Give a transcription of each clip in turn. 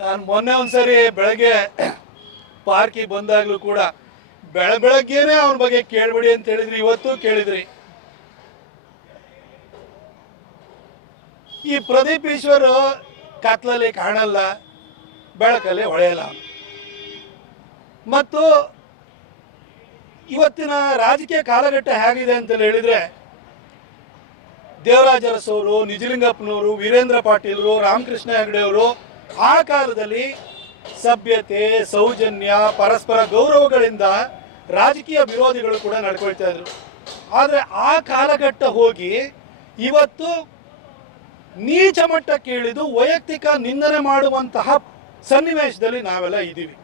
ನಾನು ಮೊನ್ನೆ ಒಂದ್ಸರಿ ಬೆಳಗ್ಗೆ ಪಾರ್ಕಿಗೆ ಬಂದಾಗಲೂ ಕೂಡ ಬೆಳ ಬೆಳಗ್ಗೆನೆ ಅವ್ರ ಬಗ್ಗೆ ಕೇಳ್ಬಿಡಿ ಅಂತ ಹೇಳಿದ್ರಿ, ಇವತ್ತು ಕೇಳಿದ್ರಿ. ಈ ಪ್ರದೀಪ್ ಈಶ್ವರ್ ಕತ್ಲಲ್ಲಿ ಕಾಣಲ್ಲ, ಬೆಳಕಲ್ಲಿ ಹೊಳೆಯಲ್ಲ. ಮತ್ತು ಇವತ್ತಿನ ರಾಜಕೀಯ ಕಾಲಘಟ್ಟ ಹೇಗಿದೆ ಅಂತ ಹೇಳಿದ್ರೆ, ದೇವರಾಜರಸವರು, ನಿಜಲಿಂಗಪ್ಪನವರು, ವೀರೇಂದ್ರ ಪಾಟೀಲರು, ರಾಮಕೃಷ್ಣ ಹೆಗಡೆ ಅವರು ಆ ಕಾಲದಲ್ಲಿ ಸಭ್ಯತೆ, ಸೌಜನ್ಯ, ಪರಸ್ಪರ ಗೌರವಗಳಿಂದ ರಾಜಕೀಯ ವಿರೋಧಿಗಳು ಕೂಡ ನಡ್ಕೊಳ್ತಾ ಇದ್ರು. ಆದರೆ ಆ ಕಾಲಘಟ್ಟ ಹೋಗಿ ಇವತ್ತು ನೀಚ ಮಟ್ಟಕ್ಕೆ ಇಳಿದು ವೈಯಕ್ತಿಕ ನಿಂದನೆ ಮಾಡುವಂತಹ ಸನ್ನಿವೇಶದಲ್ಲಿ ನಾವೆಲ್ಲ ಇದ್ದೀವಿ.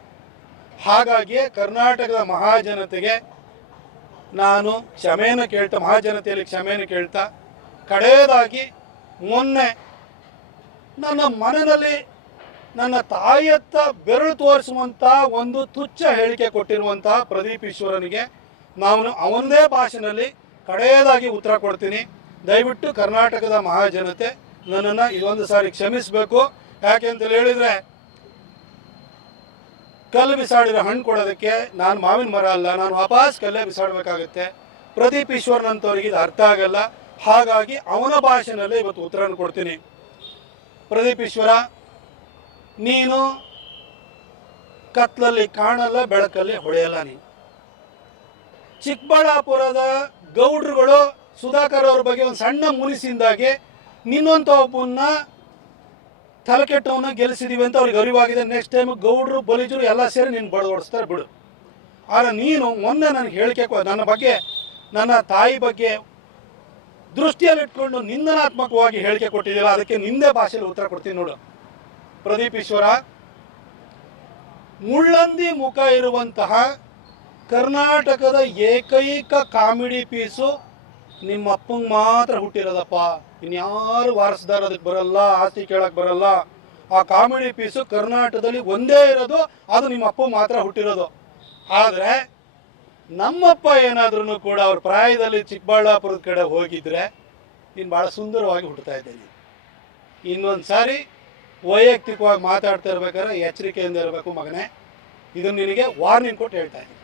ಹಾಗಾಗಿ ಕರ್ನಾಟಕದ ಮಹಾಜನತೆಗೆ ನಾನು ಕ್ಷಮೆಯನ್ನು ಕೇಳ್ತಾ, ಮಹಾಜನತೆಯಲ್ಲಿ ಕ್ಷಮೆಯನ್ನು ಕೇಳ್ತಾ, ಕಡೆಯದಾಗಿ ಮೊನ್ನೆ ನನ್ನ ಮನೆಯಲ್ಲಿ ನನ್ನ ತಾಯಿಯತ್ತ ಬೆರಳು ತೋರಿಸುವಂಥ ಒಂದು ತುಚ್ಛ ಹೇಳಿಕೆ ಕೊಟ್ಟಿರುವಂತಹ ಪ್ರದೀಪ್ ಈಶ್ವರನಿಗೆ ನಾನು ಅವನದೇ ಭಾಷೆನಲ್ಲಿ ಕಡೆಯದಾಗಿ ಉತ್ತರ ಕೊಡ್ತೀನಿ. ದಯವಿಟ್ಟು ಕರ್ನಾಟಕದ ಮಹಾಜನತೆ ನನ್ನನ್ನು ಇದೊಂದು ಸಾರಿ ಕ್ಷಮಿಸಬೇಕು. ಯಾಕೆ ಅಂತ ಹೇಳಿದರೆ, ಕಲ್ಲು ಬಿಸಾಡಿರೋ ಹಣ್ಣು ಕೊಡೋದಕ್ಕೆ ನಾನು ಮಾವಿನ ಮರ ಅಲ್ಲ, ನಾನು ವಾಪಸ್ ಕಲ್ಲೇ ಬಿಸಾಡಬೇಕಾಗುತ್ತೆ. ಪ್ರದೀಪ್ ಈಶ್ವರನಂಥವ್ರಿಗೆ ಇದು ಅರ್ಥ ಆಗಲ್ಲ. ಹಾಗಾಗಿ ಅವನ ಭಾಷೆನಲ್ಲೇ ಇವತ್ತು ಉತ್ತರನ ಕೊಡ್ತೀನಿ. ಪ್ರದೀಪ್ ಈಶ್ವರ ನೀನು ಕತ್ಲಲ್ಲಿ ಕಾಣಲ್ಲ, ಬೆಳಕಲ್ಲಿ ಹೊಳೆಯಲ್ಲ ನೀನು. ಚಿಕ್ಕಬಳ್ಳಾಪುರದ ಗೌಡ್ರುಗಳು ಸುಧಾಕರ್ ಅವ್ರ ಬಗ್ಗೆ ಒಂದು ಸಣ್ಣ ಮುನಿಸಿಂದಾಗಿ ನಿನ್ನಂತ ಒಬ್ಬನ್ನ ತಲೆಕೆಟ್ಟವನ್ನ ಗೆಲ್ಲಿಸಿದೀವಿ ಅಂತ ಅವ್ರಿಗೆ ಅರಿವಾಗಿದೆ. ನೆಕ್ಸ್ಟ್ ಟೈಮ್ ಗೌಡ್ರು, ಬಲಿಜರು ಎಲ್ಲ ಸೇರಿ ನೀನು ಬಡದೊಡಿಸ್ತಾರೆ ಬಿಡು. ಆದರೆ ನೀನು ಮೊನ್ನೆ ನನಗೆ ಹೇಳಿಕೆ ನನ್ನ ಬಗ್ಗೆ, ನನ್ನ ತಾಯಿ ಬಗ್ಗೆ ದೃಷ್ಟಿಯಲ್ಲಿಟ್ಕೊಂಡು ನಿಂದನಾತ್ಮಕವಾಗಿ ಹೇಳಿಕೆ ಕೊಟ್ಟಿದ್ದೀರ ಅದಕ್ಕೆ ನಿಂದೆ ಭಾಷೆಯಲ್ಲಿ ಉತ್ತರ ಕೊಡ್ತೀನಿ ನೋಡು. ಪ್ರದೀಪ್ ಈಶ್ವರ, ಮುಳ್ಳಂದಿ ಮುಖ ಇರುವಂತಹ ಕರ್ನಾಟಕದ ಏಕೈಕ ಕಾಮಿಡಿ ಪೀಸು ನಿಮ್ಮ ಅಪ್ಪಂಗೆ ಮಾತ್ರ ಹುಟ್ಟಿರೋದಪ್ಪ. ಇನ್ಯಾರು ವಾರಸದಾರ ಅದಕ್ಕೆ ಬರಲ್ಲ, ಆಸ್ತಿ ಕೇಳಕ್ಕೆ ಬರಲ್ಲ. ಆ ಕಾಮಿಡಿ ಪೀಸು ಕರ್ನಾಟಕದಲ್ಲಿ ಒಂದೇ ಇರೋದು, ಅದು ನಿಮ್ಮ ಅಪ್ಪ ಮಾತ್ರ ಹುಟ್ಟಿರೋದು. ಆದರೆ ನಮ್ಮಪ್ಪ ಏನಾದ್ರೂ ಕೂಡ ಅವ್ರ ಪ್ರಾಯದಲ್ಲಿ ಚಿಕ್ಕಬಳ್ಳಾಪುರದ ಕಡೆ ಹೋಗಿದ್ರೆ, ನೀನು ಭಾಳ ಸುಂದರವಾಗಿ ಹುಟ್ಟುತ್ತಾ ಇದ್ದೇನೆ ಇನ್ನೊಂದು ಸಾರಿ ವೈಯಕ್ತಿಕವಾಗಿ ಮಾತಾಡ್ತಾ ಇರ್ಬೇಕಾದ್ರೆ ಎಚ್ಚರಿಕೆಯಿಂದ ಇರಬೇಕು ಮಗನೇ. ಇದನ್ನು ನಿನಗೆ ವಾರ್ನಿಂಗ್ ಕೊಟ್ಟು ಹೇಳ್ತಾ ಇದ್ದೀನಿ.